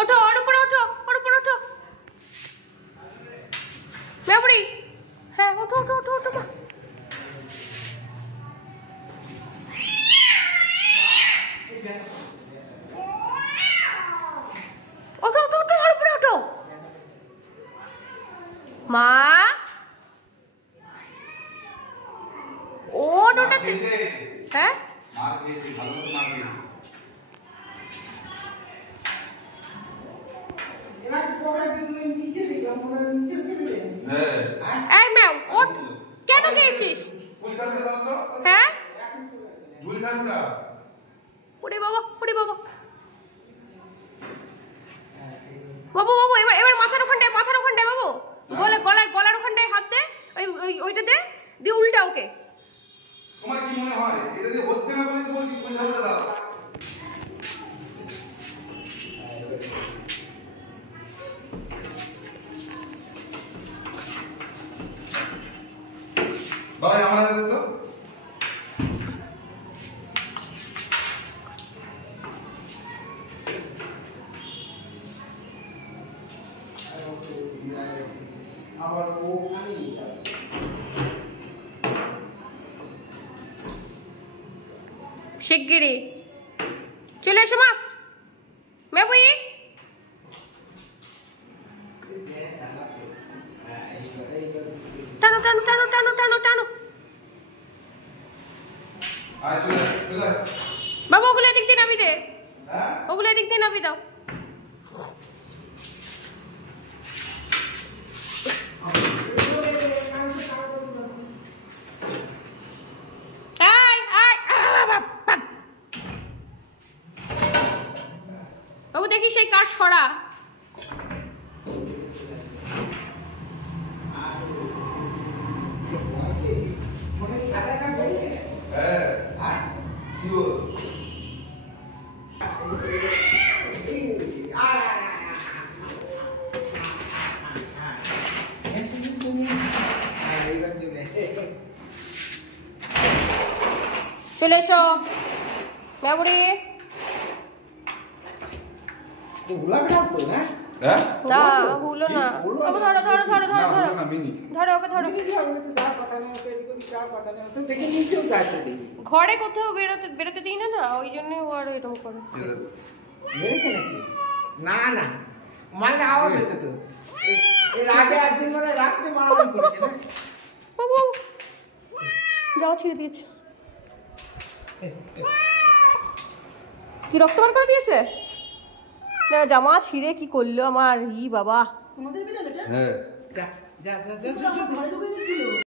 ওঠো, ওর উপরে ওঠো, ওর উপরে ওঠো। বাবুড়ি, হ্যাঁ ওঠো ওঠো ওঠো ওঠো মা। ওঠো ওঠো ওঠো, ওর উপরে ওঠো মা। ওটাতে হ্যাঁ এই ম্যাও ওঠ, কেন গেছিস? হ্যাঁ ওরে বাবা, ওরে বাবা, বাবু বাবু এবার এবার মাথার ওখানটায়, মাথার ওখানটায় বাবু, গলার ওখানটায় হাত দে, ওইটা দে, দিয়ে উল্টা ওকে। তোমার কি মনে হয় এটা দিয়ে হচ্ছে না বলে তো বলছি কোন ঝালটা দাও। ভাই আমরা দাও তো। আবার ওখানে শিগগিরি চলে এসো মা। বাবুই টানো টানো টানো টানো টানো টানো। বাবু ওগুলো এদিক দিয়ে নাবি দে, ওগুলো এদিক দিয়ে নাবি দাও। বাবু দেখি সেই কাঠ ছড়া। চলে এসো বাবুড়ি। না হুলো না বাবু, ধরো ধরো ধরো ধরো ধরো ধরো ওকে ধরো। ঘরে কোথাও বেরোতে দিই না, না ওই জন্য ও আর এরকম করে। না না মানে আওয়াজ হতো তো এর আগে একদিন মানে রাখতে মারামারি করেছে না বাবু, যাও ছেড়ে দিয়েছে। কি রক্ত বার করে দিয়েছে? না জামা ছিঁড়ে কি করলো আমার, ই বাবা। যা যা যা যা